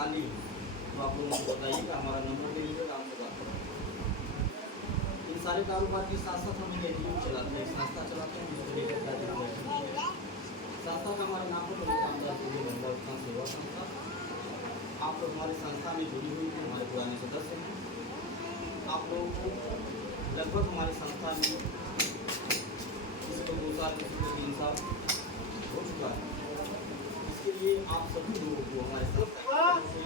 खाली हो तो आप लोगों को बताइएगा, हमारा नंबर ले लीजिएगा, आपसे बात करेंगे। इन सारे कारोबार के साथ साथ हम एक NGO चलाते हैं, एक संस्था चलाते हैं जिसको लेकर संस्था का हमारा नाम है रामदास गंगा उत्थान सेवा संस्था। आप लोग हमारी संस्था में जुड़ी हुई हैं, हमारे पुराने सदस्य हैं। आप लोगों को लगभग हमारी संस्था में किसी को 2 साल, किसी को 3 साल हो चुका है। इसके लिए आप सभी लोगों को हमारे संस्था से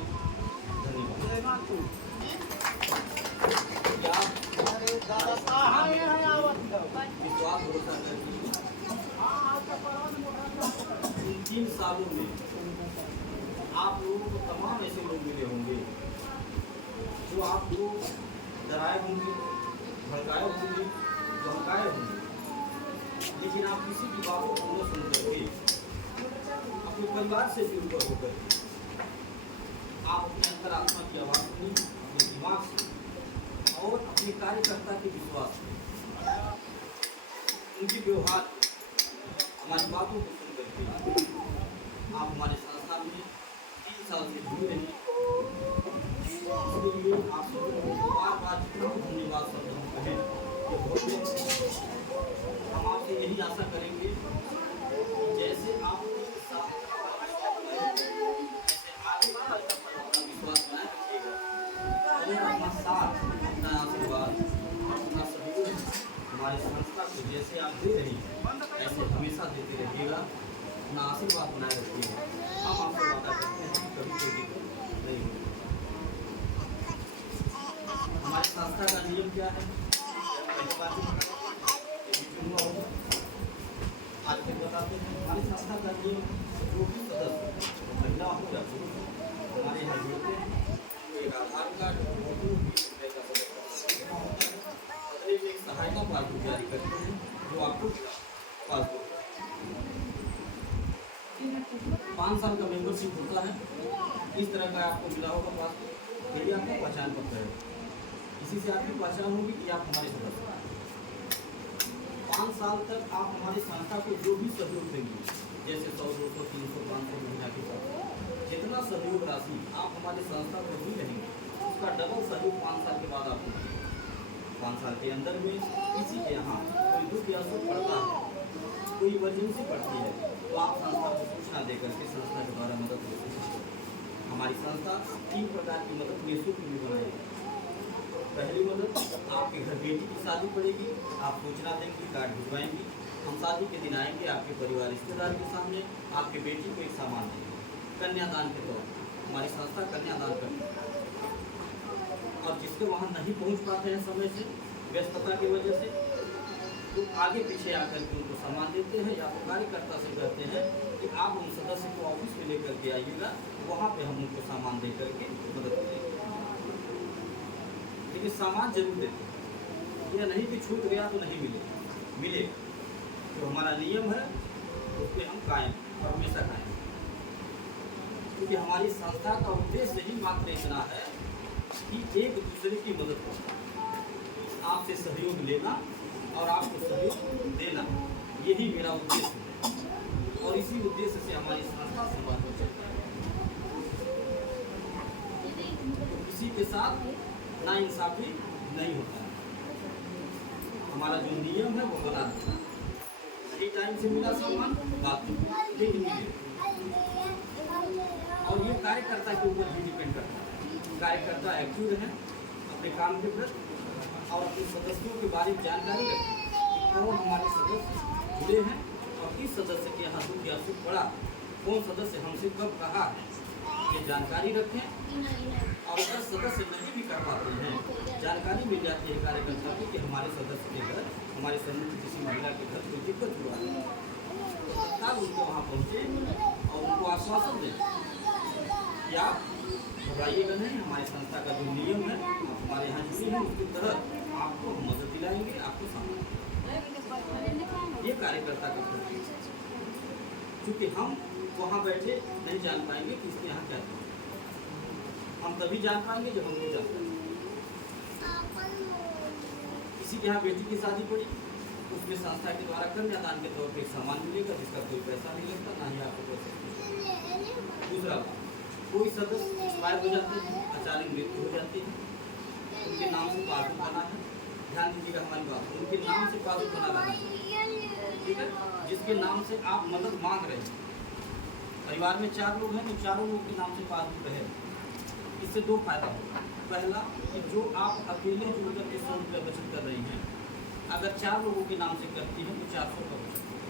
धन्यवाद। विश्वास भरोसा करके इन 3 सालों में आप लोगों को तमाम ऐसे लोग मिले होंगे जो आपको डराए होंगे, भड़काए होंगे, धमकाए होंगे, लेकिन आप किसी की बातों को न सुन करके अपने परिवार से जुड़ कर होकर आप अपने अंतरात्मा की आवाज़ सुनी, अपने दिमाग से और अपने कार्यकर्ता के विश्वास से, उनकी व्यवहार, हमारी बातों को सुन करके आप हमारे संस्था में 3 साल से जुड़ रहे हैं। इसके लिए आप सबको बार बार जितना धन्यवाद शब्द हम कहें ये बहुत। हम आपसे यही आशा करेंगे कि जैसे आप विश्वास बनाए रखिएगा और अपना साथ, अपना आशीर्वाद, अपना सहयोग हमारे संस्था को जैसे आप दे रही हैं ऐसे हमेशा देते रहिएगा, अपना आशीर्वाद बनाए रखिएगा। हम आपसे वादा करते हैं कभी कोई दिक्कत नहीं होगी। हमारी संस्था का नियम क्या है, पहली बात हुआ होगा, आज तक बताते हैं। हमारी संस्था का नियम जो भी सदस्य महिला हो या पुरुष हमारे यहाँ जुड़ते हैं, एक आधार कार्ड, 20 रुपये का सदस्य एक सहायता पासबुक जारी करते हैं जो आपको पासबुक 5 साल का मेंबरशिप होता है। इस तरह का आपको मिला होगा पासबुक, यही आपका पहचान पत्र है। इसी से आपकी पहचान होगी कि आप हमारे सदस्य हैं। 5 साल तक आप हमारी संस्था को जो भी सहयोग देंगे, जैसे 100, 200, 300, 500 महीना के साथ जितना सहयोग राशि आप हमारी संस्था को दी रहेंगे, उसका डबल सहयोग 5 साल के बाद आपको मिलेगा। 5 साल के अंदर में किसी के यहाँ कोई दुख या सुख पड़ता है, कोई इमरजेंसी पड़ती है, तो आप संस्था को सूचना देकर के संस्था के द्वारा मदद ले सकते हैं। हमारी संस्था 3 प्रकार की मदद निःशुल्क भी बनाएगी। पहली मदद, आपके घर बेटी की शादी पड़ेगी, आप सूचना देंगे, कार्ड भिजवाएंगी, हम शादी के दिन आएंगे, आपके परिवार रिश्तेदार के सामने आपके बेटी को एक सामान देंगे कन्यादान के तौर पर। हमारी संस्था कन्यादान करती है और जिसके वहाँ नहीं पहुँच पाते हैं समय से, व्यस्तता की वजह से, तो आगे पीछे आकर के उनको सामान देते हैं या तो कार्यकर्ता से कहते हैं कि आप उन सदस्य को ऑफिस में लेकर के आइएगा, वहाँ पे हम उनको सामान दे करके मदद करेंगे। लेकिन सामान जरूर देते हैं, यह नहीं कि छूट गया तो नहीं मिलेगा। जो हमारा नियम है उस पर हम कायम और हमेशा कायम, क्योंकि हमारी संस्था का उद्देश्य ही मात्र इतना है कि एक दूसरे की मदद करना, आपसे सहयोग लेना और आपको सहयोग देना, यही मेरा उद्देश्य है और इसी उद्देश्य से हमारी संस्था संवाद चलता है। तो किसी के साथ नाइंसाफी नहीं होता है। हमारा जो नियम है वो बना देना, सही टाइम से मिला सामान बात लेकिन मिले। और ये कार्यकर्ता के ऊपर भी डिपेंड करता है। कार्यकर्ता एक्टिव रहें अपने काम के प्रति और अपने सदस्यों के बारे में जानकारी रखें कि कौन हमारे सदस्य जुड़े हैं और किस सदस्य के यहाँ दुख या सुख पड़ा, कौन सदस्य हमसे कब कहा है, ये जानकारी रखें। और अगर सदस्य नहीं भी कर पाते हैं, जानकारी मिल जाती है कार्यकर्ता को कि हमारे सदस्य के घर, हमारे समूह की किसी महिला के घर कोई दिक्कत हुआ है, तो तत्काल उनको वहाँ पहुँचे और उनको आश्वासन दें कि आप घबराइएगा नहीं, हमारी संस्था का जो नियम है, आप हमारे यहाँ जुड़ी हैं, उसके तहत आपको मदद दिलाएंगे, आपको सामान। ये कार्यकर्ता का कर्तव्य है, क्योंकि हम वहाँ बैठे नहीं जान पाएंगे कि इसके यहाँ क्या है। हम तभी जान पाएंगे जब हमको जान पाएंगे। किसी के यहाँ बेटी की शादी पड़ी, उसमें संस्था के द्वारा कन्यादान के तौर पर सामान मिलेगा जिसका कोई पैसा नहीं लगता, ना ही आपको पैसा। दूसरा बात, कोई सदस्य एक्सपायर हो जाते हैं, अचानक मृत्यु हो जाती है, उनके नाम से पासबुक बना है। ध्यान दीजिएगा हमारी बात, उनके नाम से पासबुक बना रहा है, ठीक है, जिसके नाम से आप मदद मांग रहे हैं। परिवार में 4 लोग हैं तो चारों लोग के नाम से पासबुक है। इससे 2 फायदा होगा। पहला कि जो आप अकेले जुड़कर के 100 रुपये बचत कर रही हैं, अगर 4 लोगों के नाम से करती हैं तो 400 का बचत होगा।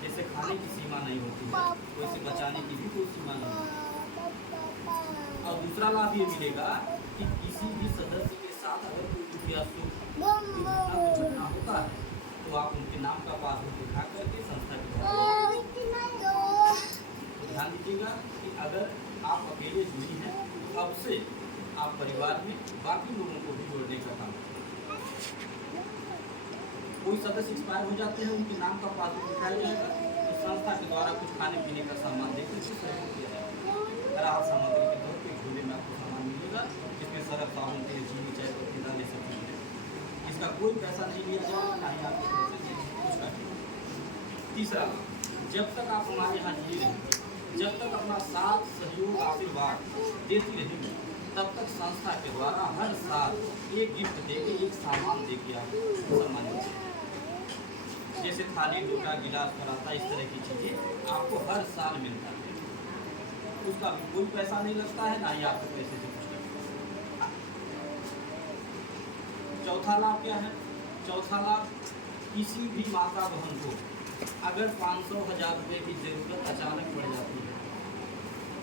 जैसे खाने की सीमा नहीं होती है, वैसे बचाने की भी कोई सीमा नहीं होती। और दूसरा लाभ ये मिलेगा कि किसी भी सदस्य के साथ अगर कोई दुर्घटना होता है तो आप उनके नाम का पासबुक दिखा करके संस्था के ध्यान दीजिएगा कि अगर आप अकेले जुड़ी हैं तो अब से आप परिवार में बाकी लोगों को भी जोड़ने का काम करें। कोई सदस्य एक्सपायर हो जाते हैं, उनके नाम का पासबुक दिखाया जाएगा तो संस्था के द्वारा कुछ खाने पीने का सामान देकर के सहयोग किया जाएगा। राहत सामग्री के तौर पर झोले में आपको सामान मिलेगा, जिसमें सरफ, साबुन, तेल, चीनी, चाय पत्ती, दाल, ये सब चीज़ें। इसका कोई पैसा नहीं लिया जाएगा, ना ही आपके कुछ का। तीसरा, जब तक आप हमारे यहाँ जी रहेंगे, जब तक अपना साथ, सहयोग, आशीर्वाद देती रहेंगे, तब तक संस्था के द्वारा हर साल एक गिफ्ट देके, एक सामान देके आपको सम्मानित करें। जैसे थाली, लोटा, गिलास, पराता, इस तरह की चीज़ें आपको हर साल मिलता है। उसका भी कोई पैसा नहीं लगता है, ना ही आपको पैसे से कुछ लगता है। चौथा लाभ क्या है? चौथा लाभ, किसी भी माता बहन को अगर 500,000 रुपये की ज़रूरत अचानक पड़ जाती है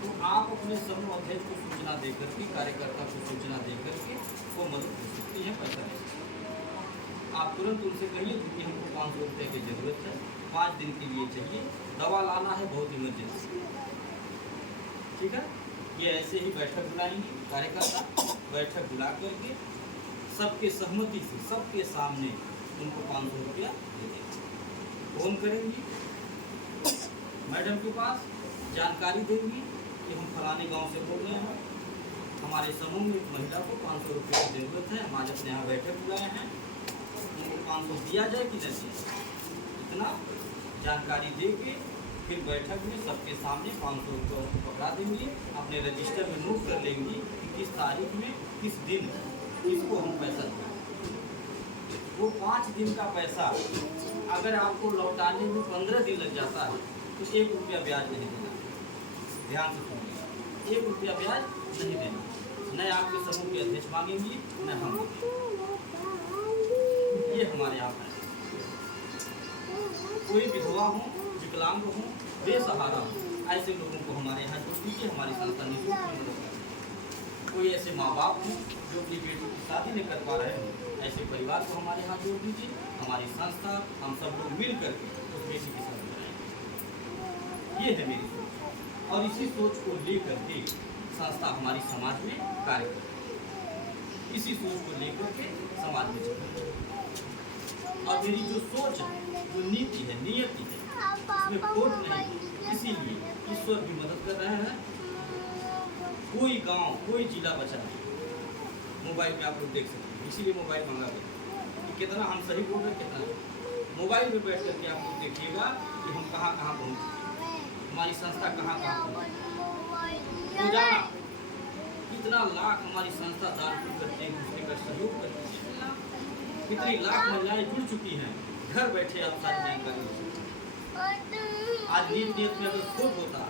तो आप अपने समूह अध्यक्ष को सूचना देकर के, कार्यकर्ता को सूचना देकर के वो मदद कर सकती हैं, पैसा दे सकती हैं। आप तुरंत उनसे कहिए कि हमको 500 रुपये की ज़रूरत है, 5 दिन के लिए चाहिए, दवा लाना है, बहुत इमरजेंसी, ठीक है। ये ऐसे ही बैठक बुलाएंगे कार्यकर्ता, बैठक बुला करके सबके सहमति से, सबके सामने उनको 500 रुपया दे देंगे। फोन करेंगी मैडम के पास, जानकारी देंगी कि हम फलाने गांव से बोल रहे हैं, हमारे समूह में एक महिला को 500 रुपये की ज़रूरत है, हम आज अपने यहाँ बैठक बुलाए हैं, उनको 500 दिया जाए कि नहीं, इतना जानकारी दे के फिर बैठक में सबके सामने 500 रुपये पकड़ा देंगे, अपने रजिस्टर में नोट कर लेंगी कि किस तारीख में, किस दिन किसको हम पैसा दें। वो 5 दिन का पैसा अगर आपको लौटाने में 15 दिन लग जाता है तो 1 रुपया ब्याज नहीं देना। ध्यान से सुनिएगा, 1 रुपया ब्याज नहीं देना, न आपके समूह के अध्यक्ष मांगेंगी न हम। ये हमारे यहाँ है। कोई विधवा हो, विकलांग हो, बेसहारा हो, ऐसे लोगों को हमारे यहाँ जोड़ दीजिए, हमारी संस्था निःशुल्क में मदद करेगी। कोई ऐसे माँ बाप हों जो अपनी बेटी की शादी नहीं कर पा रहे हों, ऐसे परिवार को हमारे यहाँ जोड़ दीजिए, हमारी संस्था, हम सब लोग मिल करके उस बेटी की शादी कराएंगे। ये है मेरी सोच, और इसी सोच को लेकर के संस्था हमारी समाज में कार्य करती है। इसी सोच को लेकर के समाज में चलती है। और मेरी जो सोच है, जो नीति है, नियति है, इसमें खोट नहीं, इसीलिए ईश्वर भी मदद कर रहे हैं। कोई गांव, कोई जिला बचा नहीं। मोबाइल में आप लोग देख सकते हैं, इसीलिए मोबाइल मंगा दें कि कितना हम सही बोल रहे हैं, कितना मोबाइल में बैठ करके आप लोग देखिएगा कि हम कहाँ कहाँ पहुँच, हमारी संस्था कहाँ कहाँ पहुँची। रोजाना कितना लाख हमारी संस्था दान करते हैं, दूसरे का सहयोग करती है, कितनी लाख महिलाएं जुड़ चुकी हैं। घर बैठे आप सारी जानकारी। आज नीत में अगर खोट होता,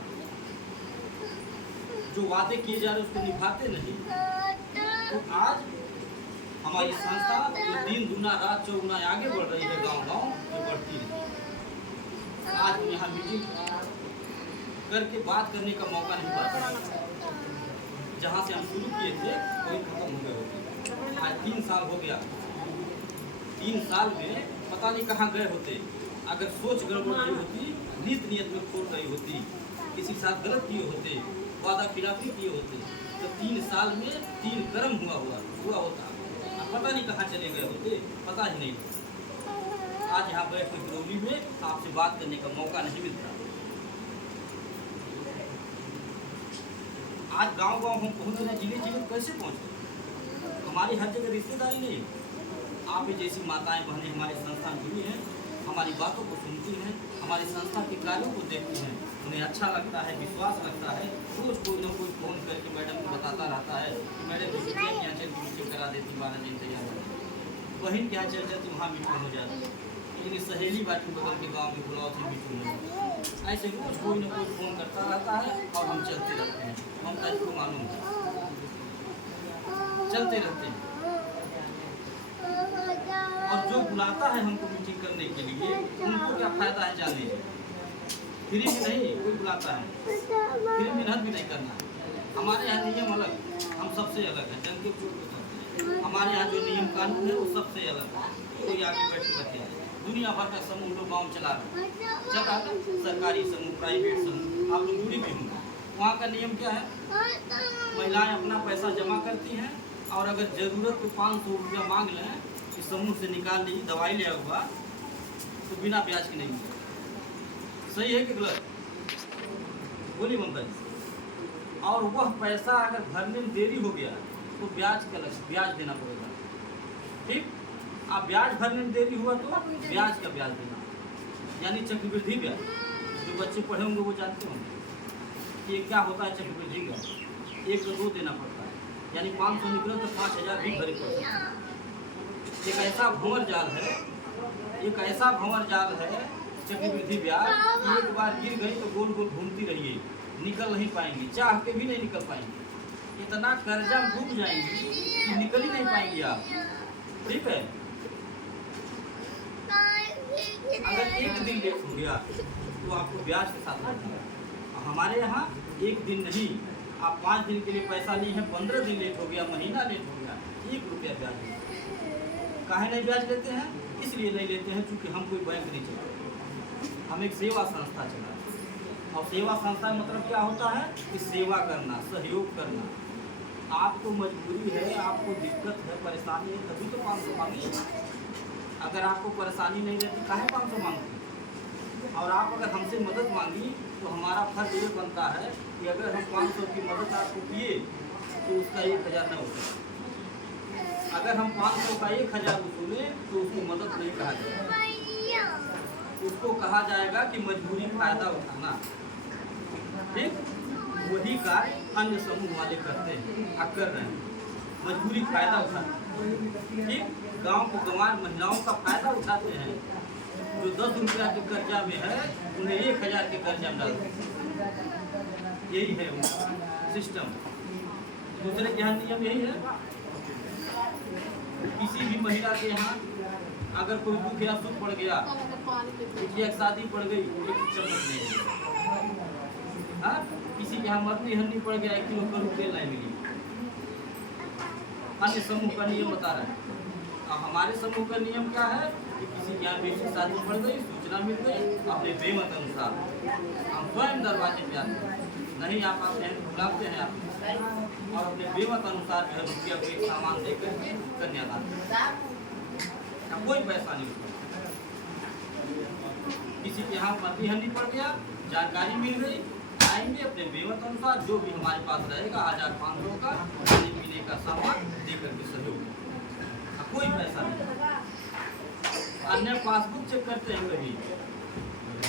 जो वादे किए जा रहे उसको निभाते नहीं, तो आज हमारी संस्था जो दिन दुना रात चौगुना आगे बढ़ रही है, गांव-गांव जो बढ़ती है। आज हम यहाँ मीटिंग करके बात करने का मौका नहीं पाते। जहाँ से हम शुरू किए थे वही खत्म हो गए होते। आज 3 साल हो गया, 3 साल में पता नहीं कहाँ गए होते। अगर सोच गड़बड़ रही होती, नीत नियत में खोल रही होती, किसी के साथ गलत किए होते, वादा खिलाफी किए होते, तो 3 साल में 3 कर्म हुआ होता। पता नहीं कहाँ चले गए होते, पता ही नहीं। आज यहाँ बैठ के गिरौली में आपसे बात करने का मौका नहीं मिलता। आज गांव-गांव हम पहुँच रहे, जिले-जिले कैसे पहुँचे? हमारी हर जगह रिश्तेदारी नहीं। आप ही जैसी माताएं बहनें हमारे संस्था में जुड़ी हैं, हमारी बातों को सुनती हैं, हमारी संस्था के कार्यों को देखती हैं, उन्हें अच्छा लगता है, विश्वास लगता है, रोज कोई न कोई करा देती 12 दिन तैयार हो जाती। बहन के यहाँ चल जाती वहाँ मीटिंग हो जाती, लेकिन सहेली बाटी बगल के गाँव में बुलाओ तो मीटिंग हो जाती। ऐसे रोज कोई ना कोई फ़ोन करता रहता है और हम चलते रहते हैं। हम तो इसको मालूम है, चलते रहते हैं। और जो बुलाता है हमको मीटिंग करने के लिए, उनको क्या फ़ायदा है जाने में? फ्री में नहीं कोई बुलाता है, फ्री मेहनत भी नहीं करना। हमारे यहाँ नियम अलग, हम सबसे अलग है, जन के चोट। हमारे यहाँ जो नियम कानून है वो सबसे अलग है। कोई आगे बैठ के बतिया, दुनिया भर का समूह लोग गाँव चला रहे, चला सरकारी समूह, प्राइवेट समूह, आप लोग जुड़ी भी होंगे। वहाँ का नियम क्या है? महिलाएं अपना पैसा जमा करती हैं और अगर ज़रूरत को 500 रुपया मांग लें कि समूह से निकाल ली, दवाई लिया हुआ, तो बिना ब्याज के नहीं। सही है कि गलत? बोलिए ममता जी। और वह पैसा अगर भरने में देरी हो गया तो ब्याज का ब्याज देना पड़ेगा। ठीक, आप ब्याज भरने में देरी हुआ तो ब्याज का ब्याज देना, यानी चक्रवृद्धि ब्याज। जो बच्चे पढ़े होंगे वो जानते होंगे कि क्या होता है चक्रवृद्धि ब्याज। 1 तो 2 देना पड़ता है, यानी 500 निकले तो 5000 भी भरे पड़ते हैं। एक ऐसा भंवर जाल है, एक ऐसा भंवर जाल है चक्रवृद्धि ब्याज, एक बार गिर गई तो गोल गोल घूमती रहिए, निकल नहीं पाएंगी, चाह के भी नहीं निकल पाएंगी। इतना कर्जा में डूब जाएंगी कि निकल ही नहीं पाएंगी आप। ठीक है, अगर 1 दिन लेट हो गया तो आपको ब्याज के साथ लगेगा। हमारे यहाँ 1 दिन नहीं, आप 5 दिन के लिए पैसा लिए हैं, 15 दिन लेट हो गया, महीना लेट हो गया, 1 रुपया ब्याज नहीं। काहे नहीं ब्याज लेते हैं? इसलिए नहीं लेते हैं क्योंकि हम कोई बैंक नहीं चलाते, हम एक सेवा संस्था चलाते हैं। और सेवा संस्था मतलब क्या होता है कि सेवा करना, सहयोग करना। आपको मजबूरी है, आपको दिक्कत है, परेशानी है, तभी तो 500 मांगिए। अगर आपको परेशानी नहीं रहती काहे 500 मांगते? और आप अगर हमसे मदद मांगी तो हमारा फर्ज ये बनता है कि अगर हम 500 की मदद आपको किए तो उसका 1000 न होता। अगर हम 500 का 1000 वसूले तो उसको मदद नहीं कहा जाएगा, उसको कहा जाएगा कि मजबूरी फायदा उठाना। ठीक, वही कार्य अन्य समूह वाले करते हैं, आप कर रहे हैं, मजबूरी फायदा उठाना। ठीक, गांव को गंवार महिलाओं का फायदा उठाते हैं। जो 10 रुपया के कर्जा में है उन्हें 1000 के कर्जा में डालते हैं। यही है उनका सिस्टम। दूसरे के यहाँ नियम यही है। किसी भी महिला के यहाँ अगर कोई दुख या सुख पड़ गया, एक शादी पड़ गई, 1 चम्मच नहीं मिलेगा। हाँ, किसी के यहाँ मरनी हरनी पड़ गया, 1 किलो करू तेल नहीं मिली। अन्य समूह का नियम बता रहा है। अब हमारे समूह का नियम क्या है कि किसी के यहाँ बेटी शादी पड़ गई, सूचना मिल गई, अपने बेमत अनुसार हम स्वयं दरवाजे पे आते हैं, नहीं आप आते हैं, बुलाते हैं आप, और अपने बेमत अनुसार जो है रुपया को एक सामान दे करके कन्यादान करते। कोई पैसा नहीं होता। किसी के यहाँ मरनी हरनी पड़ गया, जानकारी मिल गई, आएंगे अपने बेमत अनुसार जो भी हमारे पास रहेगा 1500 का खाने पीने का सामान दे करके सहयोग। कोई पैसा नहीं। अन्य पासबुक चेक करते हैं कभी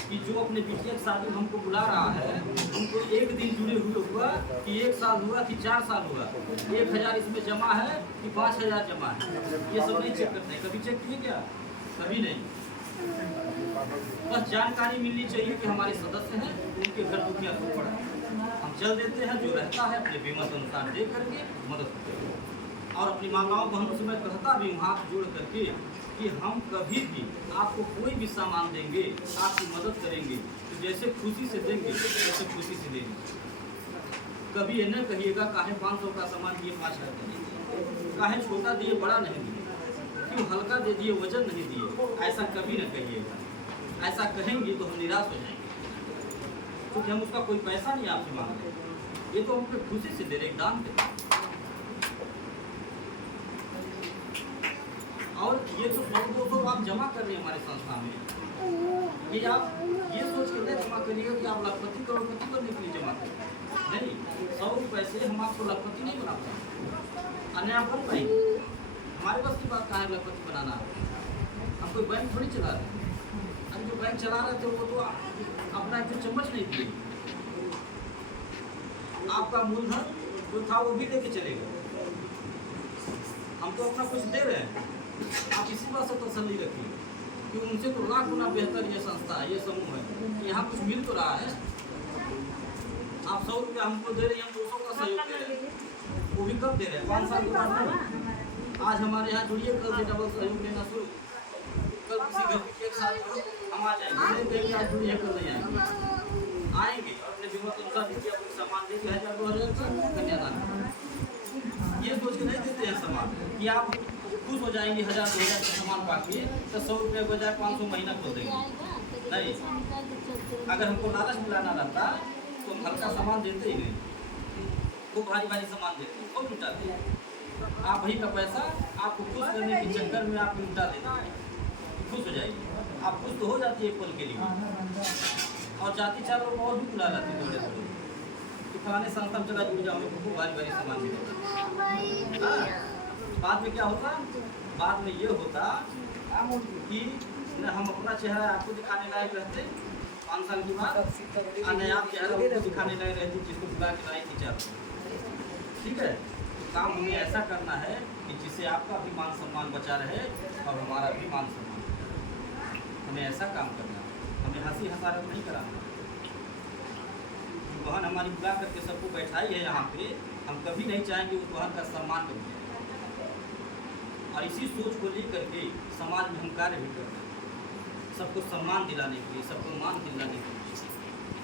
कि जो अपने बिटिया की शादी में हमको बुला रहा है, हमको 1 दिन जुड़े हुए हुआ कि 1 साल हुआ कि 4 साल हुआ, 1000 इसमें जमा है कि 5000 जमा है, ये सब नहीं चेक करते हैं। कभी चेक किए क्या? कभी नहीं। बस जानकारी मिलनी चाहिए कि हमारे सदस्य हैं, उनके घर दुखिया को पड़ा, हम चल देते हैं, जो रहता है अपने बेमत अनुसार दे करके मदद करते हैं। और अपनी माताओं बहनों से मैं कहता भी हूँ हाथ जोड़ करके कि हम कभी भी आपको कोई भी सामान देंगे, आपकी मदद करेंगे तो जैसे खुशी से देंगे वैसे खुशी से देंगे। कभी ये न कहिएगा काहे 500 का सामान दिए 5000 दिए, काहे छोटा दिए बड़ा नहीं दिए, क्यों हल्का दे दिए वजन नहीं दिए, ऐसा कभी न कहिएगा। ऐसा कहेंगे तो हम निराश हो जाएंगे, क्योंकि हम उसका कोई पैसा नहीं आपसे मांग रहे, ये तो हम खुशी से दे रहे, दान दे रहे। और ये जो 100-200 आप जमा कर रहे हैं हमारे संस्था में, ये आप ये सोच के नहीं जमा करिएगा कि आप लखपति करोड़पति बनने के लिए जमा करें। नहीं, 100 रुपये से हम आपको लखपति नहीं बना पाएंगे, अन्य आप बन पाएंगे। हमारे पास की बात कहाँ है लखपति बनाना? हम कोई बैंक थोड़ी चला रहे हैं। हम जो बैंक चला रहे थे वो तो अपना एक चम्मच नहीं दिए, आपका मूलधन जो था वो भी लेके चले गए। हम तो अपना कुछ दे रहे हैं, आप इसी बात से तसल्ली रखिए कि उनसे तो लाख गुना बेहतर ये संस्था है, ये समूह है, यहाँ कुछ मिल तो रहा है। आप 100 रुपया हमको दे रहे हैं, हम 200 का सहयोग दे रहे हैं, वो भी कब दे रहे हैं? 5 साल के बाद नहीं। आज हमारे यहाँ जुड़िए, कल से डबल सहयोग देना शुरू। कल किसी घर की एक साथ हम आ जाएंगे, नहीं देंगे आज जुड़िए, कल नहीं आएंगे और अपने जरूरत अनुसार देखिए अपने सामान देके 1000-2000 का कन्यादान। ये सोच के नहीं देते हैं सामान कि आप खुश हो जाएंगे 1000-2000 का सामान पाके, तो 100 रुपये के बजाय 500 महीना खोल देंगे। नहीं, अगर हमको लालच मिलाना रहता तो हम हल्का सामान देते ही नहीं, वो भारी भारी सामान देते, वो लुटाते। आप वही का पैसा आपको खुश करने के चक्कर में आप लुटा देते हैं, खुश हो जाएगी। आप खुश तो हो जाती है एक पल के लिए, और जाति 4 लोग और भी बुला लाते थोड़े थोड़े कि फलाने संस्था में चला जुड़ जाओ, खूब भारी भारी सामान मिलेगा। बाद में क्या होता? बाद में ये होता कि न हम अपना चेहरा आपको दिखाने लायक रहते 5 साल के बाद, और न आप चेहरा उनको दिखाने लायक रहती जिसको बुला के लाई थी 4। ठीक है, तो काम हमें ऐसा करना है कि जिससे आपका भी मान सम्मान बचा रहे और हमारा भी मान सम्मान। हमें ऐसा काम करना है, हमें हंसी हंसारत नहीं कराना। जो बहन हमारी बुला करके सबको बैठाई है यहाँ पे, हम कभी नहीं चाहेंगे उस बहन का सम्मान करें। और इसी सोच को लेकर के समाज में हम कार्य भी करते हैं, सबको सम्मान दिलाने के लिए, सबको मान दिलाने के लिए,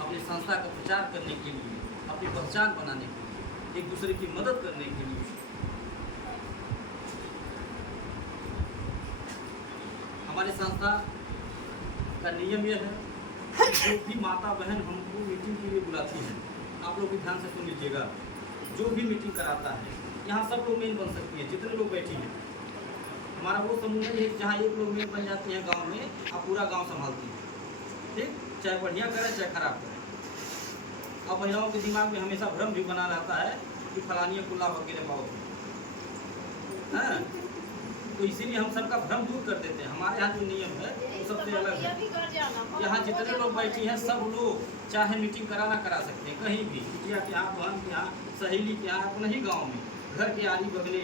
अपनी संस्था का प्रचार करने के लिए, अपनी पहचान बनाने के लिए, एक दूसरे की मदद करने के लिए। हमारी संस्था का नियम यह है, जो भी माता बहन हमको मीटिंग के लिए बुलाती है, आप लोग भी ध्यान से सुन लीजिएगा, जो भी मीटिंग कराता है, यहाँ सब लोग मेन बन सकती है, जितने लोग बैठे हैं। हमारा वो समूह है जहाँ एक लोग मेन बन जाते हैं गांव में, आप पूरा गांव संभालती है। ठीक, चाहे बढ़िया करें चाहे खराब करें। अब महिलाओं के दिमाग में हमेशा भ्रम भी बना रहता है कि फलानिया कुल्ला वगैरह पाओ है, तो इसीलिए हम सबका भ्रम दूर कर देते हैं। हमारे यहाँ जो नियम है वो सबसे अलग है। यहाँ जितने लोग बैठे हैं सब लोग चाहे मीटिंग कराना करा सकते हैं, कहीं भी, बिटिया के यहाँ, बहन के यहाँ, सहेली के यहाँ, अपने ही गाँव में, घर के आरी बगले।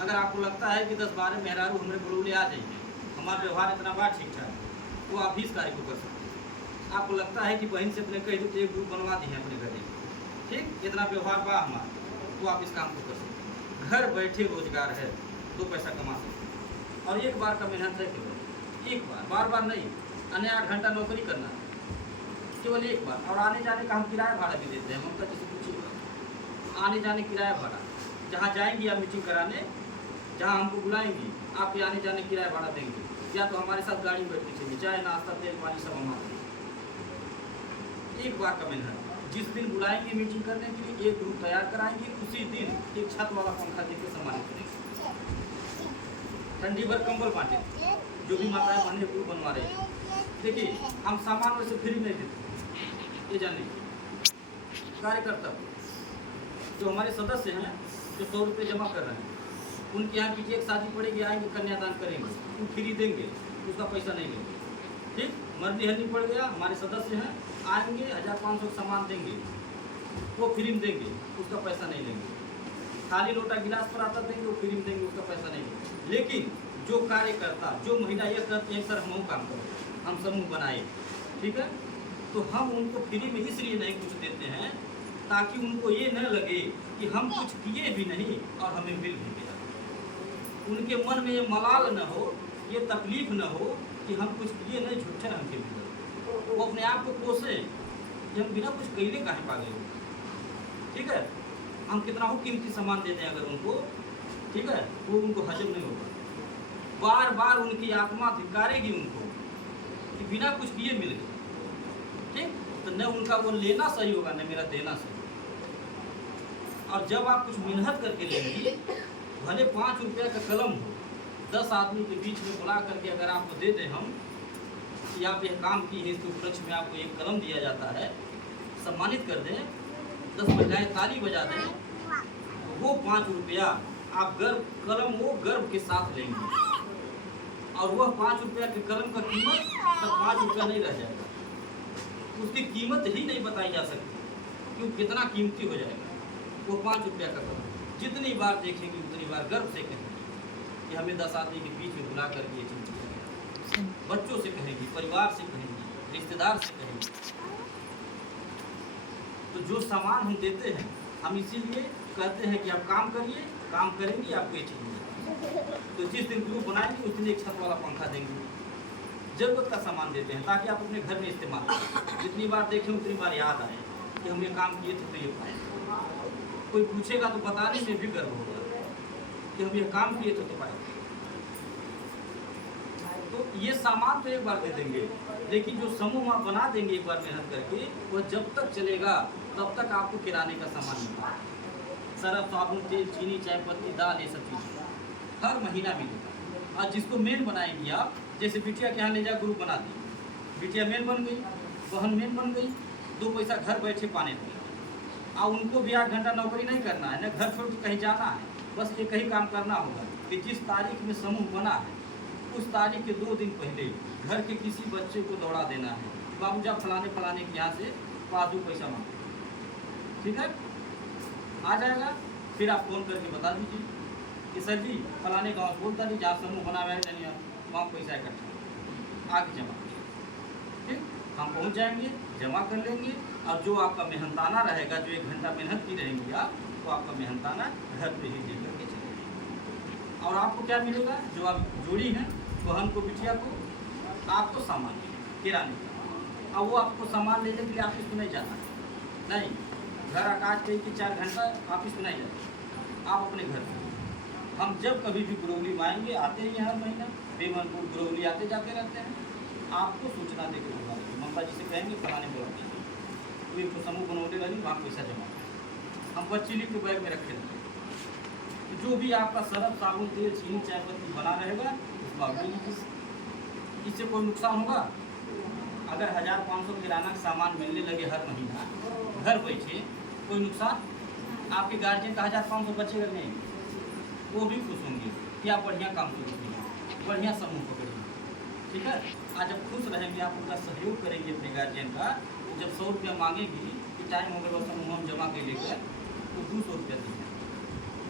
अगर आपको लगता है कि 10-12 मेहरारू हमारे बुलबुले आ जाएंगे, हमारा व्यवहार इतना बात ठीक ठाक, तो आप भी इस कार्य को कर सकते हैं। आपको लगता है कि बहन से अपने कह दो तो एक ग्रुप बनवा दी है अपने घर में, ठीक, इतना व्यवहार बा हमारा, तो आप इस काम को कर सकते हैं। घर बैठे रोजगार है, 2 पैसा कमा सकते हैं। और एक बार का मेहनत है, केवल एक बार, बार बार नहीं। अन्य 8 घंटा नौकरी करना है, केवल एक बार। और आने जाने का हम किराया भाड़ा भी देते हैं। हम जैसे पूछिए, आने जाने किराया भाड़ा, जहाँ जाएंगी आप मीटिंग कराने, जहाँ हमको बुलाएंगी, आपके आने जाने किराया भाड़ा देंगे, या तो हमारे साथ गाड़ी में बैठ के चलिए, चाहे नाश्ता तेल पानी सब हम आते हैं। एक बार का मेहनत। जिस दिन बुलाएंगे मीटिंग करने के लिए, एक ग्रुप तैयार कराएंगे, उसी दिन एक छत वाला पंखा देकर सम्मानित करेंगे, ठंडी भर कंबल बांटे, जो भी माताएं बहनें ग्रुप बनवा रहे हैं। देखिए, हम सामान वैसे फ्री नहीं देते, ये जाने कार्यकर्ता जो हमारे सदस्य हैं, जो 100 रुपये जमा कर रहे हैं, उनके यहाँ की एक शादी पड़ेगी, आएंगे कन्यादान करेंगे, वो फ्री देंगे, उसका पैसा नहीं लेंगे। ठीक, मर्दी हल्दी पड़ गया, हमारे सदस्य हैं, आएंगे 1500 सामान देंगे, वो फ्री में देंगे, उसका पैसा नहीं लेंगे। खाली लोटा गिलास पर आता देंगे, वो फ्री में देंगे, उसका पैसा नहीं लेंगे। लेकिन जो कार्यकर्ता, जो महिला ये कहते हैं सर हम काम करो, हम समूह बनाए, ठीक है, तो हम उनको फ्री में इसलिए नहीं कुछ देते हैं ताकि उनको ये न लगे कि हम कुछ किए भी नहीं और हमें मिल भी गया। उनके मन में ये मलाल न हो, ये तकलीफ न हो कि हम कुछ किए नहीं, झूठे हमसे मिले। वो अपने आप को कोसे कि हम बिना कुछ कहले काहे पा गए। ठीक है, हम कितना हो कीमती सामान देते हैं अगर उनको, ठीक है, वो उनको हजम नहीं होगा। बार बार उनकी आत्मा धिक्कारेगी उनको कि बिना कुछ किए मिल गए। ठीक, तो न उनका वो लेना सही होगा न मेरा देना सही। और जब आप कुछ मेहनत करके लेंगी, भले 5 रुपये का कलम हो, 10 आदमी के बीच में बुला करके अगर आपको दे दें हम कि आप यह काम की है, इसके उपलक्ष्य में आपको एक कलम दिया जाता है, सम्मानित कर दें, 10 महिलाएं ताली बजा दें, तो वो 5 रुपया आप गर्व, कलम वो गर्व के साथ लेंगे। और वह 5 रुपया के कलम का कीमत तब 5 रुपया नहीं रह जाएगा, उसकी कीमत ही नहीं बताई जा सकती कि वो कितना कीमती हो जाएगा। वो 5 रुपया का कलम जितनी बार देखेंगे उतनी बार गर्व से कहेंगे कि हमें 10 आदमी के बीच में बुला करके ये चीज़ किया गया। बच्चों से कहेंगी, परिवार से कहेंगी, रिश्तेदार से कहेंगी। तो जो सामान हम देते हैं, हम इसीलिए कहते हैं कि आप काम करिए, काम करेंगे आपको ये चीज़ मिलेगी। तो जिस दिन ग्रुप बनाएंगे उस दिन एक छत वाला पंखा देंगे। जरूरत का सामान देते हैं ताकि आप अपने घर में इस्तेमाल करें। जितनी बार देखें उतनी बार याद आए कि हम ये काम किए थे तो ये पाए। कोई पूछेगा तो बताने में भी गर्व होगा कि हम ये काम किए थे तो पाए। तो ये सामान तो एक बार दे देंगे, लेकिन जो समूह आप बना देंगे एक बार मेहनत करके, वह जब तक चलेगा तब तक आपको किराने का सामान मिलेगा। सरफ, साबुन, तेल, चीनी, चाय पत्ती, दाल, ये सब चीज़ें हर महीना मिलेगा। और जिसको मेन बनाएंगी आप, जैसे बिटिया के यहाँ ले जा ग्रुप बना दी, बिटिया मेन बन गई, बहन मेन बन गई, 2 पैसा घर बैठे पाने लगे। और उनको भी 8 घंटा नौकरी नहीं करना है, न घर छोड़ के कहीं जाना है, बस एक ही काम करना होगा कि जिस तारीख में समूह बना है उस तारीख के 2 दिन पहले घर के किसी बच्चे को दौड़ा देना है, बाबू जा फलाने फलाने के यहाँ से 5 पैसा मांगो, ठीक है, आ जाएगा। फिर आप फ़ोन करके बता दीजिए कि सर जी फलाने गाँव से बोलता नहीं, जहाँ समूह बना हुआ है नहीं, वहाँ पैसा इकट्ठा आके जमा किया, ठीक, हम पहुँच जाएंगे, जमा कर लेंगे। और जो आपका मेहनताना रहेगा, जो 1 घंटा मेहनत की रहेंगी आप, तो आपका मेहनताना घर पे ही दे करके चलेगा। और आपको क्या मिलेगा, जो आप जोड़ी हैं बहन को, बिटिया को, आपको सामान किराने का। और वो आपको सामान लेने के लिए ऑफिस में नहीं जाना है, नहीं, घर आकाश पे कि 4 घंटा ऑफिस में नहीं जाना, आप अपने घर में। हम जब कभी भी गुरौली में आएंगे, आते ही हर महीना बेमनपुर गुरौली आते जाते रहते हैं, आपको सूचना देकर बुलाएंगे, ममता जी से कहेंगे फलाने बुलाते हैं, तो इनको समूह बनौने लगी, वहाँ पैसा जमा करें। हम 25 के बैग में रखे रहेंगे। जो भी आपका सरफ, साबुन, तेल, चीनी, चाय पत्ती बना रहेगा उसको आप ले लीजिए। इससे कोई नुकसान होगा? अगर 1500 किराना का सामान मिलने लगे हर महीना घर बैठे, कोई नुकसान? आपके गार्जियन का 1500 बचेगा नहीं, वो भी खुश होंगे कि आप बढ़िया काम शुरू किए, बढ़िया समूह पकड़ेंगे, ठीक है। आज जब खुश रहेंगे, आप उनका सहयोग करेंगे अपने गार्जियन का, तो जब 100 रुपया मांगेगी कि टाइम हो गया समूह हम जमा के लेकर, तो 200 रुपया दीजिए,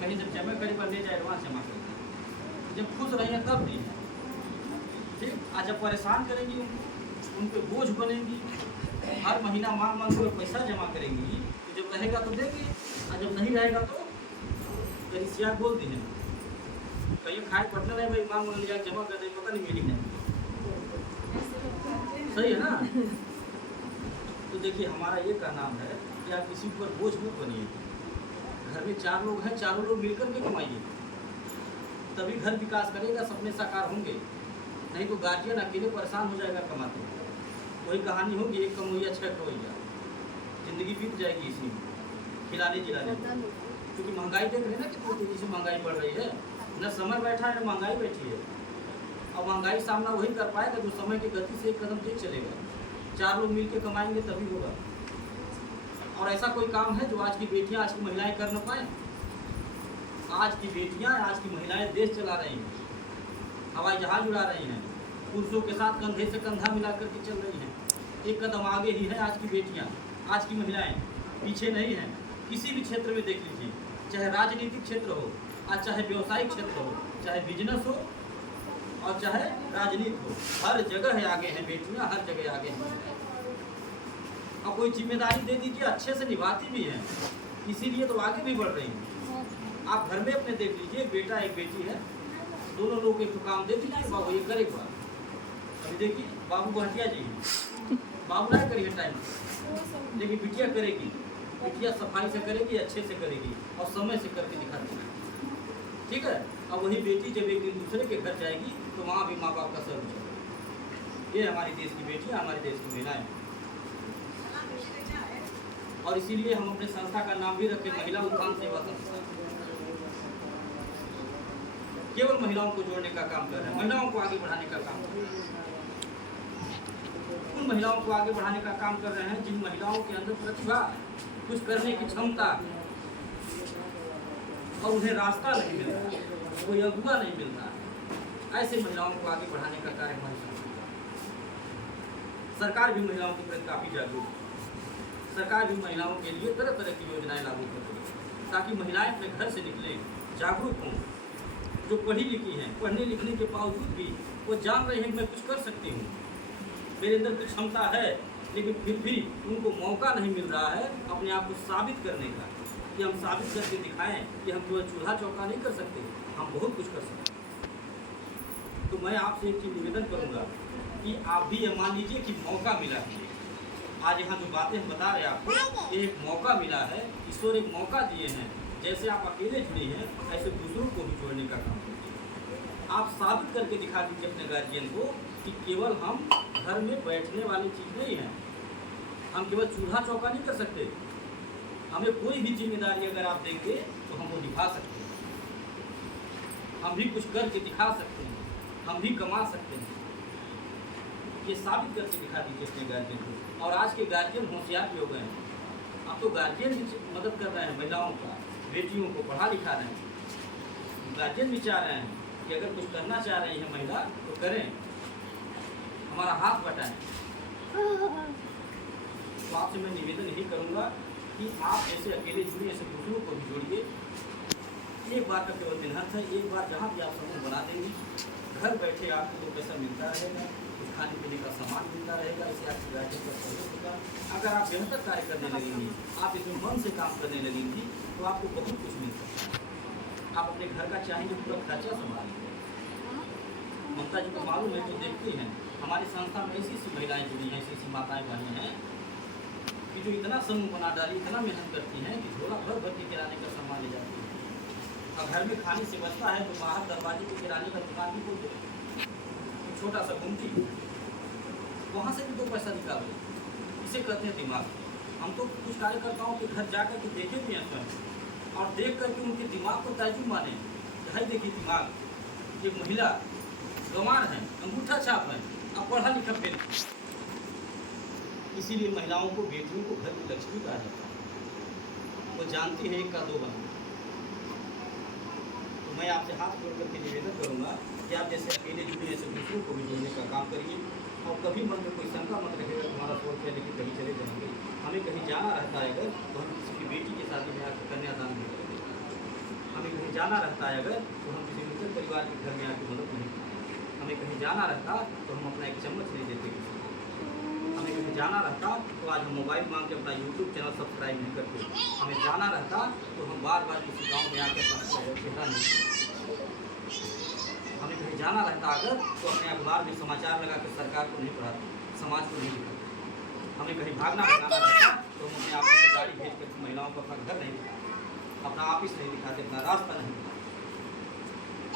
कहीं जब जमा करे पर ले जाए एडवांस जमा कर दें। जब खुश रहेंगे तब दीजिए, ठीक। आज जब परेशान करेंगी उन पर बोझ बनेंगी, हर महीना मांग कर पैसा जमा करेंगी, तो जब रहेगा तो देंगे, और जब नहीं रहेगा तो रिसिया बोल दीजिए, कहीं खाए पटना नहीं भाई, मांग ले जाकर जमा कर दें, पता नहीं मिली नहीं, सही है ना। तो देखिए हमारा ये का नाम है कि आप किसी पर बोझ मत बनिए। घर में 4 लोग हैं, चारों लोग मिलकर के कमाइए, तभी घर विकास करेगा, सपने साकार होंगे। नहीं तो गार्जियन अकेले परेशान हो जाएगा कमाते। वही कहानी होगी, 1 कमैया 6 खवैया, जिंदगी बीत जाएगी इसी में खिलाने जिलाने में। क्योंकि महंगाई देख रहे हैं ना कितनी तेजी से महंगाई बढ़ रही है, न समय बैठा है न महंगाई बैठी है। अब महंगाई सामना वही कर पाएगा जो समय की गति से 1 कदम तेज चलेगा। 4 लोग मिलकर कमाएंगे तभी होगा। और ऐसा कोई काम है जो आज की बेटियां, आज की महिलाएं कर न पाए? आज की बेटियां, आज की महिलाएं देश चला रही हैं, हवाई जहाज उड़ा रही हैं, पुरुषों के साथ कंधे से कंधा मिला करके चल रही हैं। 1 कदम आगे ही है आज की बेटियां, आज की महिलाएं पीछे नहीं हैं। किसी भी क्षेत्र में देख लीजिए, चाहे राजनीतिक क्षेत्र हो, आज चाहे व्यवसायिक क्षेत्र हो, चाहे बिजनेस हो और चाहे राजनीति हो, हर जगह आगे हैं बेटियां, हर जगह आगे हैं। और कोई जिम्मेदारी दे दीजिए, अच्छे से निभाती भी हैं, इसीलिए तो आगे भी बढ़ रही हैं। आप घर में अपने देख लीजिए, एक बेटा एक बेटी है, दोनों लोग एक काम दे दीजिए, बाबू ये करेगा। अभी देखिए बाबू को हटिया जी, बाबू नहीं करिए टाइम, लेकिन बिटिया करेगी, बिटिया सफाई से करेगी, अच्छे से करेगी और समय से करके दिखा देगी, ठीक है। अब वही बेटी जब एक दिन दूसरे के घर जाएगी तो वहाँ भी माँ बाप का सर उछलेगा। ये हमारी देश की बेटियाँ, हमारे देश की महिलाएं। और इसीलिए हम अपने संस्था का नाम भी रखे महिला उत्थान सेवा संस्था। केवल महिलाओं को जोड़ने का काम कर रहे हैं, महिलाओं को आगे बढ़ाने का काम कर रहे हैं। उन महिलाओं को आगे बढ़ाने का काम कर रहे हैं जिन महिलाओं के अंदर प्रतिभा, कुछ करने की क्षमता और उन्हें रास्ता नहीं मिल रहा, कोई अगुआ नहीं मिल रहा। ऐसे महिलाओं को आगे बढ़ाने का कार्य हमारी संस्था। सरकार भी महिलाओं के प्रति काफ़ी जागरूक है। सरकार भी महिलाओं के लिए तरह तरह की योजनाएं लागू कर रही है ताकि महिलाएं अपने घर से निकले, जागरूक हों, जो पढ़ी लिखी हैं, पढ़ने लिखने के बावजूद भी वो जान रहे हैं कि मैं कुछ कर सकती हूँ, मेरे अंदर कुछ क्षमता है, लेकिन फिर भी उनको मौका नहीं मिल रहा है अपने आप को साबित करने का, कि हम साबित करके दिखाएं कि हम केवल चूल्हा चौका नहीं कर सकते, हम बहुत कुछ कर सकते हैं। तो मैं आपसे एक चीज़ निवेदन करूँगा कि आप भी ये मान लीजिए कि मौका मिला है, आज यहाँ जो बातें हम बता रहे हैं आपको, ये एक मौका मिला है, ईश्वर एक मौका दिए हैं। जैसे आप अकेले जुड़े हैं, ऐसे दूसरों को भी जोड़ने का काम कीजिए। आप साबित करके दिखा दीजिए अपने गार्जियन को कि केवल हम घर में बैठने वाली चीज़ नहीं है, हम केवल चूल्हा चौका नहीं कर सकते, हमें कोई भी जिम्मेदारी अगर आप देंगे तो हम वो निभा सकते हैं, हम भी कुछ करके दिखा सकते हैं, हम भी कमा सकते हैं। ये साबित करके दिखा दीजिए अपने गार्जियन को। और आज के गार्जियन होशियार भी हो गए हैं, अब तो गार्जियन भी मदद कर रहे हैं, महिलाओं का, बेटियों को पढ़ा लिखा रहे हैं। गार्जियन भी चाह रहे हैं कि अगर कुछ करना चाह रही है महिला तो करें, हमारा हाथ बटाएं। तो आपसे मैं निवेदन यही करूँगा कि आप जैसे अकेले जुड़िए, ऐसे दूसरों को भी जोड़िए। एक बार का केवल मेहनत है, एक बार जहाँ भी आप समूह बना देंगे, घर बैठे आपको 2 पैसा मिलता रहेगा, कुछ खाने पीने का सामान मिलता रहेगा, इससे आपकी गार्जियन का सहयोग होगा। अगर आप बेहतर कार्य करने लगेंगी, आप इसमें मन से काम करने लगेंगी, तो आपको बहुत कुछ मिल सकता है। आप अपने घर का चाहेंगे पूरा खर्चा संभालेंगे। ममता जी को मालूम है, तो देखती हैं हमारी संस्था में ऐसी ऐसी महिलाएँ जुड़ी हैं, ऐसी ऐसी माताएँ बहनें हैं कि जो इतना समूह बना डाली, इतना मेहनत करती हैं कि झोला भर भर के किराने का सामान ले जाती है। और घर में खाने से बचता है तो बाहर दरवाजे के किराने का दुकान भी खोल दो, छोटा सा घूमती, वहाँ से भी 2 पैसा निकाल दो। इसे कहते हैं दिमाग। हम तो कुछ कार्यकर्ताओं के घर जाकर के देखे भी हैं स्वयं, और देख करके उनके दिमाग को ताजुब माने। भाई देखिए दिमाग, ये महिला गंवार हैं, अंगूठा छाप हैं, अब पढ़ा लिखा फेल। इसीलिए महिलाओं को, बेटियों को घर की लक्ष्मी कहा जाता है। वो जानती है 1 का 2 बनना। तो मैं आपसे हाथ जोड़ करके निवेदन करूँगा कि आप जैसे अकेले जुड़े, ऐसे दूसरों को भी जोड़ने का काम करिए। और कभी मन में कोई शंका मत रखेगा तुम्हारा सोच है लेकिन कहीं चले जाएंगे, हमें कहीं जाना रहता है अगर, तो हम किसी की बेटी के शादी में आकर कन्यादान नहीं करेंगे। हमें कहीं जाना रहता है अगर, तो हम किसी मित्र परिवार के घर में आकर मदद नहीं करते। हमें कहीं जाना रहता तो हम अपना 1 चम्मच नहीं देते किसी को। हमें कहीं जाना रहता तो आज हम मोबाइल मांग के अपना यूट्यूब चैनल सब्सक्राइब नहीं करते। हमें जाना रहता तो हम बार बार किसी गाँव में आकर अपना चेहरा नहीं करते। हमें कहीं जाना रहता अगर, तो अपने अखबार में समाचार लगा कर सरकार को नहीं पढ़ाते, समाज को नहीं दिखाते। हमें कहीं भागना भगाना रहता तो हम अपने ऑफिस से गाड़ी भेज कर महिलाओं को अपना घर नहीं दिखाते, अपना ऑफिस नहीं दिखाते, अपना रास्ता नहीं दिखाते।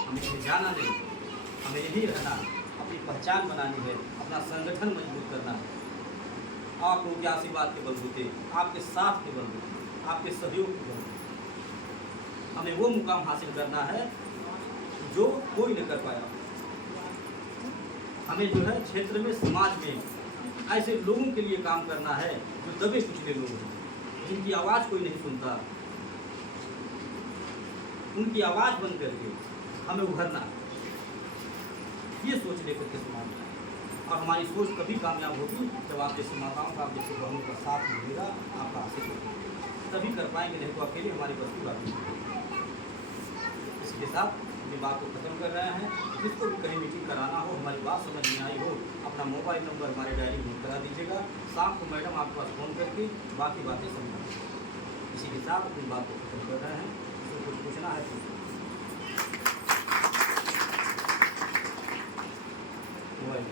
हमें कहीं जाना नहीं, हमें यही रहना, अपनी पहचान बनानी है, अपना संगठन मजबूत करना है। आप लोगों के आशीर्वाद के बलबूते, आपके साथ के बलबूते, आपके सहयोग के बलबूते हमें वो मुकाम हासिल करना है जो कोई नहीं कर पाया। हमें जो है क्षेत्र में, समाज में ऐसे लोगों के लिए काम करना है जो दबे कुचले लोग हैं, जिनकी आवाज़ कोई नहीं सुनता। उनकी आवाज़ बंद करके हमें उभरना, ये सोच लेकर के समाज में। और हमारी सोच कभी कामयाब होगी जब आप जैसे माताओं का, आप जैसे बहनों का साथ मिलेगा, आपका आशीष होगा, तभी कर पाएंगे, नहीं तो अकेले हमारी बस की बात नहीं। इसके साथ अपनी बात को ख़त्म कर रहे हैं। जिसको भी कहीं मीटिंग कराना हो, हमारी बात समझ में आई हो, अपना मोबाइल नंबर हमारे डायरी में करा दीजिएगा। शाम को मैडम आपके पास फ़ोन करके बाकी बातें समझा। इसी के साथ अपनी बात को ख़त्म कर रहे हैं। इसको कुछ पूछना है तो मोबाइल